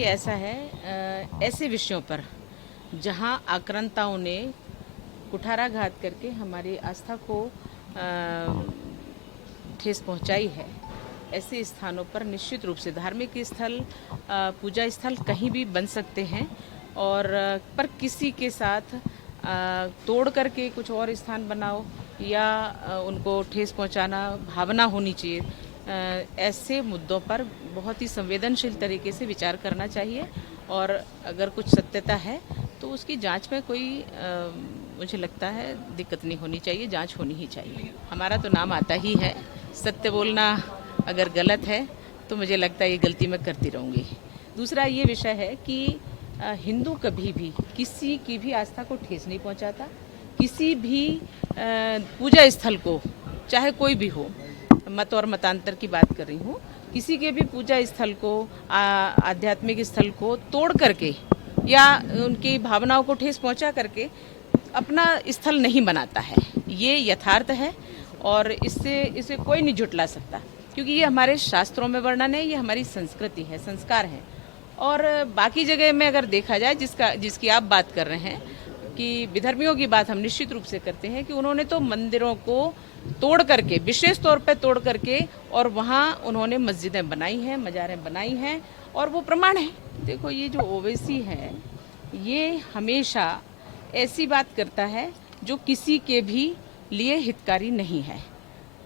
कि ऐसा है, ऐसे विषयों पर जहां आक्रांताओं ने कुठाराघात करके हमारी आस्था को ठेस पहुंचाई है, ऐसे स्थानों पर निश्चित रूप से धार्मिक स्थल, पूजा स्थल कहीं भी बन सकते हैं। और पर किसी के साथ तोड़ करके कुछ और स्थान बनाओ या उनको ठेस पहुंचाना भावना होनी चाहिए। ऐसे मुद्दों पर बहुत ही संवेदनशील तरीके से विचार करना चाहिए और अगर कुछ सत्यता है तो उसकी जांच में कोई मुझे लगता है दिक्कत नहीं होनी चाहिए, जांच होनी ही चाहिए। हमारा तो नाम आता ही है, सत्य बोलना अगर गलत है तो मुझे लगता है ये गलती मैं करती रहूँगी। दूसरा ये विषय है कि हिंदू कभी भी किसी की भी आस्था को ठेस नहीं पहुंचाता, किसी भी पूजा स्थल को, चाहे कोई भी हो, मत और मतांतर की बात कर रही हूँ, किसी के भी पूजा स्थल को, आध्यात्मिक स्थल को तोड़ करके या उनकी भावनाओं को ठेस पहुंचा करके अपना स्थल नहीं बनाता है। ये यथार्थ है और इसे कोई नहीं झुटला सकता, क्योंकि ये हमारे शास्त्रों में वर्णन है, ये हमारी संस्कृति है, संस्कार है। और बाकी जगह में अगर देखा जाए, जिसकी आप बात कर रहे हैं कि विधर्मियों की बात हम निश्चित रूप से करते हैं कि उन्होंने तो मंदिरों को तोड़ करके, विशेष तौर पर तोड़ करके, और वहाँ उन्होंने मस्जिदें बनाई हैं, मज़ारें बनाई हैं, और वो प्रमाण है। देखो, ये जो ओवैसी है ये हमेशा ऐसी बात करता है जो किसी के भी लिए हितकारी नहीं है।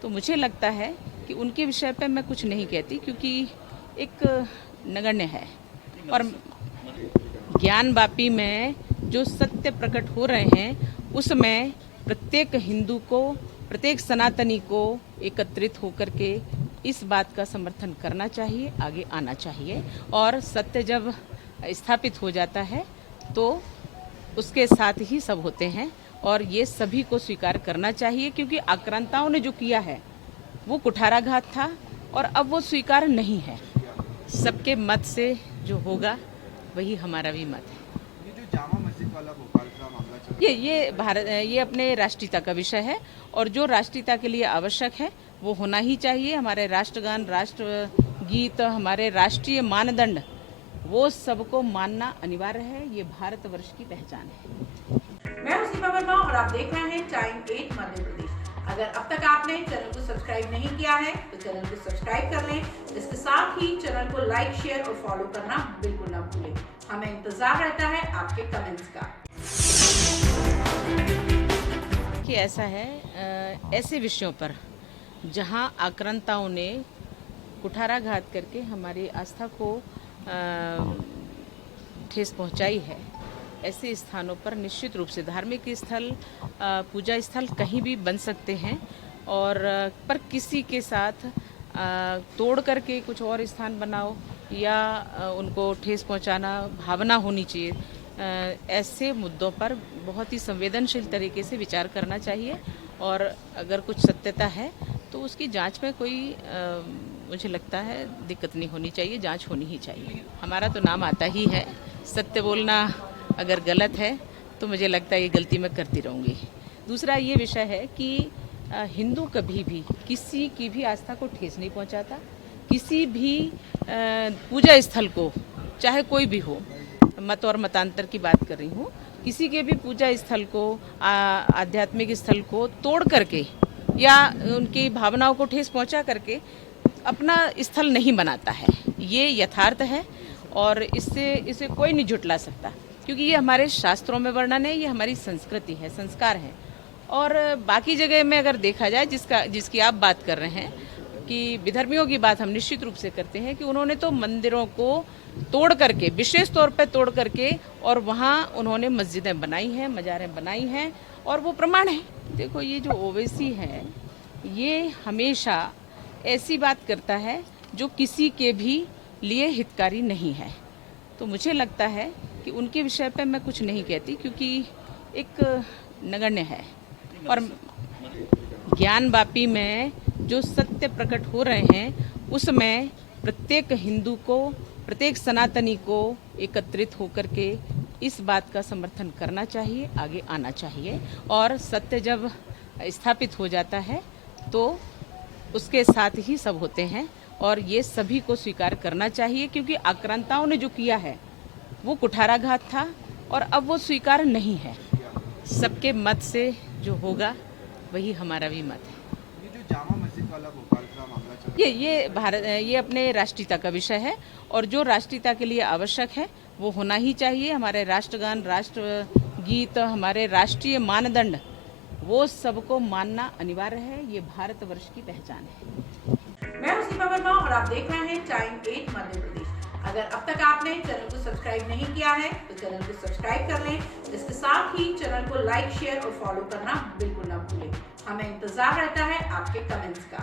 तो मुझे लगता है कि उनके विषय पे मैं कुछ नहीं कहती, क्योंकि एक नगण्य है। और ज्ञानवापी में जो सत्य प्रकट हो रहे हैं उसमें प्रत्येक हिंदू को, प्रत्येक सनातनी को एकत्रित होकर के इस बात का समर्थन करना चाहिए, आगे आना चाहिए। और सत्य जब स्थापित हो जाता है तो उसके साथ ही सब होते हैं, और ये सभी को स्वीकार करना चाहिए, क्योंकि आक्रांताओं ने जो किया है वो कुठाराघात था और अब वो स्वीकार नहीं है। सबके मत से जो होगा वही हमारा भी मत है। ये जो जामा मस्जिद वाला भोपाल का मामला चल ये अपने राष्ट्रीयता का विषय है, और जो राष्ट्रीयता के लिए आवश्यक है वो होना ही चाहिए। हमारे राष्ट्रगान, राष्ट्रगीत, हमारे राष्ट्रीय मानदंड, वो सबको मानना अनिवार्य है। ये भारतवर्ष की पहचान है। मैं हूं सीमा वर्मा और आप देख रहे हैं टाइम 8 मध्य प्रदेश। अगर अब तक आपने चैनल को सब्सक्राइब नहीं किया है तो चैनल को सब्सक्राइब कर लें। इसके साथ ही चैनल को लाइक, शेयर और फॉलो करना बिल्कुल ना भूलें। हमें इंतजार रहता है आपके कमेंट्स का। कि ऐसा है, ऐसे विषयों पर जहां आक्रांताओं ने कुठाराघात करके हमारी आस्था को ठेस पहुंचाई है, ऐसे स्थानों पर निश्चित रूप से धार्मिक स्थल, पूजा स्थल कहीं भी बन सकते हैं। और पर किसी के साथ तोड़ करके कुछ और स्थान बनाओ या उनको ठेस पहुंचाना भावना होनी चाहिए। ऐसे मुद्दों पर बहुत ही संवेदनशील तरीके से विचार करना चाहिए, और अगर कुछ सत्यता है तो उसकी जांच में कोई मुझे लगता है दिक्कत नहीं होनी चाहिए, जांच होनी ही चाहिए। हमारा तो नाम आता ही है, सत्य बोलना अगर गलत है तो मुझे लगता है ये गलती मैं करती रहूँगी। दूसरा ये विषय है कि हिंदू कभी भी किसी की भी आस्था को ठेस नहीं पहुंचाता, किसी भी पूजा स्थल को, चाहे कोई भी हो, मत और मतांतर की बात कर रही हूँ, किसी के भी पूजा स्थल को, आध्यात्मिक स्थल को तोड़ करके या उनकी भावनाओं को ठेस पहुंचा करके अपना स्थल नहीं बनाता है। ये यथार्थ है और इसे कोई नहीं झुटला सकता, क्योंकि ये हमारे शास्त्रों में वर्णन है, ये हमारी संस्कृति है, संस्कार है। और बाकी जगह में अगर देखा जाए, जिसकी आप बात कर रहे हैं कि विधर्मियों की बात हम निश्चित रूप से करते हैं कि उन्होंने तो मंदिरों को तोड़ करके, विशेष तौर पर तोड़ करके, और वहाँ उन्होंने मस्जिदें बनाई हैं, मज़ारें बनाई हैं, और वो प्रमाण है। देखो, ये जो ओवैसी है ये हमेशा ऐसी बात करता है जो किसी के भी लिए हितकारी नहीं है। तो मुझे लगता है कि उनके विषय पे मैं कुछ नहीं कहती, क्योंकि एक नगण्य है। और ज्ञानवापी में जो सत्य प्रकट हो रहे हैं उसमें प्रत्येक हिंदू को, प्रत्येक सनातनी को एकत्रित होकर के इस बात का समर्थन करना चाहिए, आगे आना चाहिए। और सत्य जब स्थापित हो जाता है तो उसके साथ ही सब होते हैं, और ये सभी को स्वीकार करना चाहिए, क्योंकि आक्रांताओं ने जो किया है वो कुठाराघात था और अब वो स्वीकार नहीं है। सबके मत से जो होगा वही हमारा भी मत है। ये जो जामा मस्जिद वाला भोपाल का मामला चल ये अपने राष्ट्रीयता का विषय है और जो राष्ट्रीयता के लिए आवश्यक है वो होना ही चाहिए। हमारे राष्ट्रगान, राष्ट्रगीत, हमारे राष्ट्रीय मानदंड, वो सबको मानना अनिवार्य है। ये भारतवर्ष की पहचान है। मैं हूं सीमा वर्मा और आप देख रहे हैं टाइम 8 मध्य प्रदेश। अगर अब तक आपने चैनल को सब्सक्राइब नहीं किया है तो चैनल को सब्सक्राइब कर लें। इसके साथ ही चैनल को लाइक, शेयर और फॉलो करना बिल्कुल ना भूलें। हमें इंतजार रहता है आपके कमेंट्स का।